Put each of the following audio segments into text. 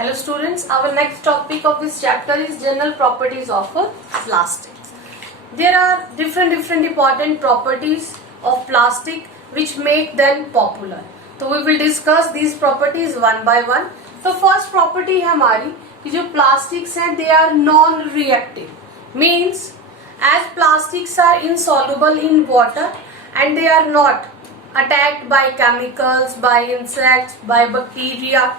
Hello students, our next topic of this chapter is general properties of plastics. There are different important properties of plastic which make them popular. So we will discuss these properties one by one. So first property है हमारी कि जो plastics हैं they are non-reactive. Means as plastics are insoluble in water and they are not attacked by chemicals, by insects, by bacteria.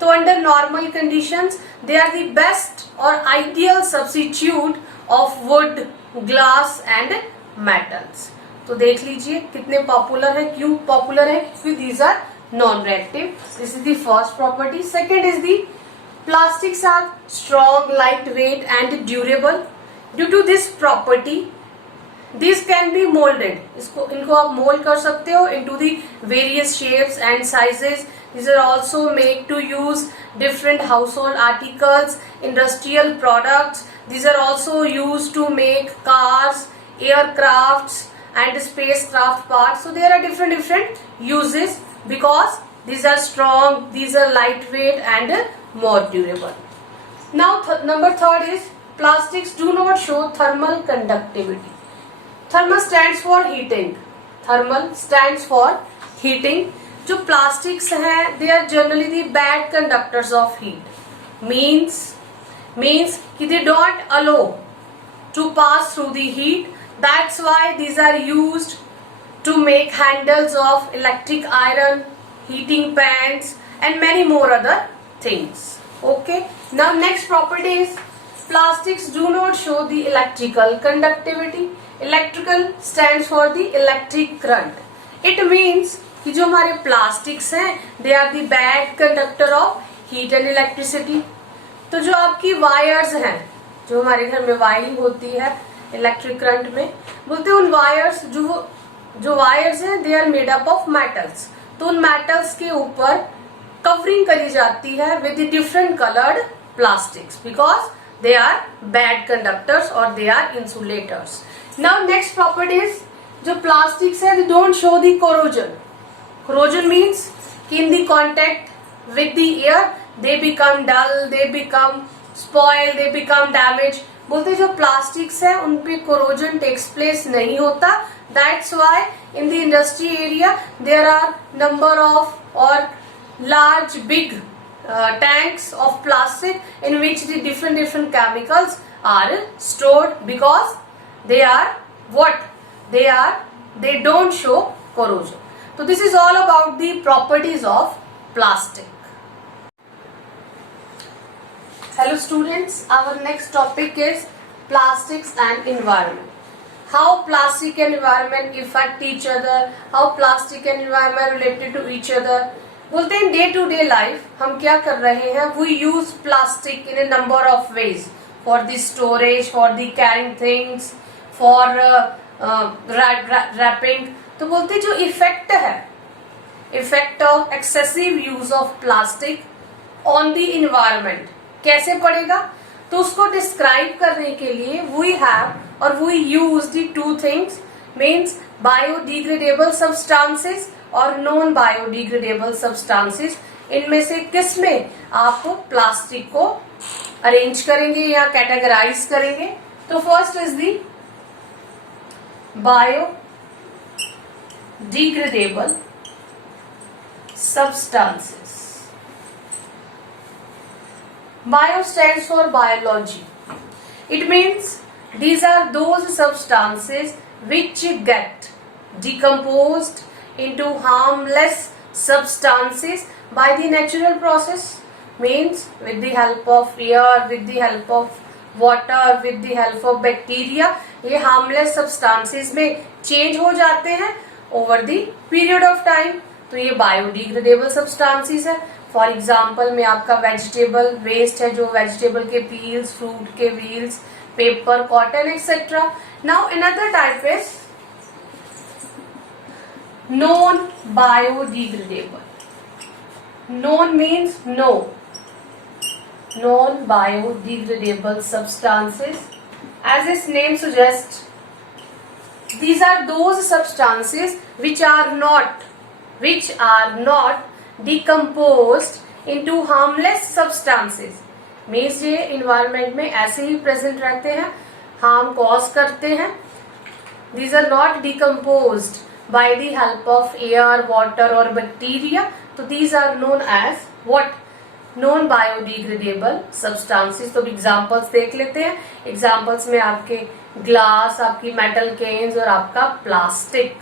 So under normal conditions, they are the best or ideal substitute of wood, glass and metals. तो देख लीजिए कितने popular है, क्यों popular है, क्योंकि these are non-reactive. This is the first property. Second is the plastics are strong, lightweight and durable. Due to this property, these can be molded. इनको आप mold कर सकते हो into the various shapes and sizes. These are also made to use different household articles, industrial products. These are also used to make cars, aircrafts and spacecraft parts. So there are different uses because these are strong, these are lightweight and more durable. Now number third is plastics do not show thermal conductivity. Thermal stands for heating. Thermal stands for heating. जो plastics हैं they are generally the bad conductors of heat. Means कि they don't allow to pass through the heat. That's why these are used to make handles of electric iron, heating pans and many more other things. Okay. Now next property is plastics do not show the electrical conductivity. Electrical stands for the electric current. It means कि जो हमारे plastics हैं they are the bad conductor of heat and electricity. तो जो आपकी wires हैं, जो हमारे घर में वायरिंग होती है इलेक्ट्रिक करंट में, बोलते हैं उन वायर्स जो वायर्स हैं they are made up of metals. तो उन मेटल्स के ऊपर कवरिंग करी जाती है with different coloured plastics because they are bad conductors और they are insulators. Now next properties जो प्लास्टिक्स है they don't show the corrosion. Corrosion means in the contact with the air they become dull, they become spoiled, they become damaged. बोलते जो plastics है उन पे corrosion takes place नहीं होता. That's why in the industry area there are number of or large big tanks of plastic in which the different chemicals are stored because they are what? They don't show corrosion. So this is all about the properties of plastic. Hello students, our next topic is plastics and environment. How plastic and environment affect each other, how plastic and environment related to each other. बोलते हैं day to day life हम क्या कर रहे हैं, we use plastic in a number of ways for the storage, for the carrying things, for wrapping. तो बोलते जो इफेक्ट है, effect of excessive use of plastic on the environment कैसे पड़ेगा, तो उसको डिस्क्राइब करने के लिए वी हैव और we use the two things means biodegradable substances और नॉन बायोडिग्रेडेबल सब्सटेंसेस. इनमें से किस में आप प्लास्टिक को अरेंज करेंगे या कैटेगराइज करेंगे. तो first is the bio degradable substances. Bio stands for biology. It means these are those substances which get decomposed into harmless substances by the natural process. Means with the help of air, with the help of water, with the help of bacteria, ये harmless substances में change हो जाते हैं over the period of time. तो ये biodegradable substances है. For example में आपका वेजिटेबल वेस्ट है, जो वेजिटेबल के पील्स, फ्रूट के wheels, paper, cotton etcetera. Now another type is non biodegradable. Non means no, non biodegradable substances as its name suggest. These are those substances which are not decomposed into harmless substances. Means ये environment में ऐसे ही present रहते हैं, harm cause करते हैं. These are not decomposed by the help of air, water or bacteria. So these are known as what? Non biodegradable substances. तो examples देख लेते हैं. एग्जाम्पल्स में आपके ग्लास, आपकी मेटल केन्स और आपका plastic.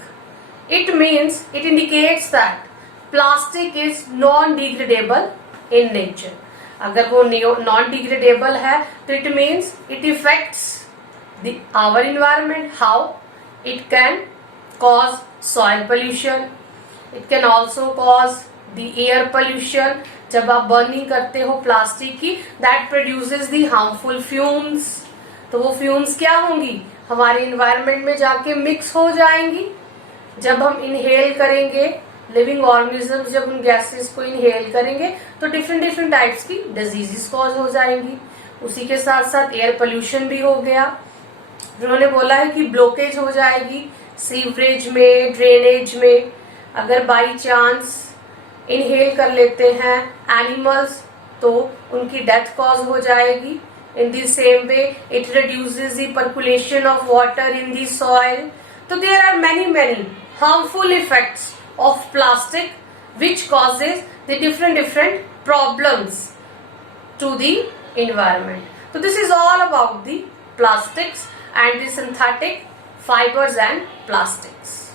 It means, it indicates that plastic is non-degradable in nature. अगर वो नॉन डिग्रेडेबल है तो it means it effects our environment. How? It can cause soil pollution. It can also cause the air pollution. जब आप burning करते हो plastic की, that produces the harmful fumes. तो वो फ्यूम्स क्या होंगी? हमारे इन्वायरमेंट में जाके मिक्स हो जाएंगी. जब हम इनहेल करेंगे, लिविंग ऑर्गेनिजम्स जब उन गैसेस को इनहेल करेंगे तो डिफरेंट टाइप्स की डिजीजेस कॉज हो जाएंगी. उसी के साथ साथ एयर पोल्यूशन भी हो गया. उन्होंने बोला है कि ब्लॉकेज हो जाएगी सीवरेज में, ड्रेनेज में. अगर बाई चांस इनहेल कर लेते हैं एनिमल्स तो उनकी डेथ कॉज हो जाएगी. In the same way it reduces the percolation of water in the soil. तो there are many harmful effects of plastic which causes the different problems to the environment. So this is all about the plastics and the synthetic fibers and plastics.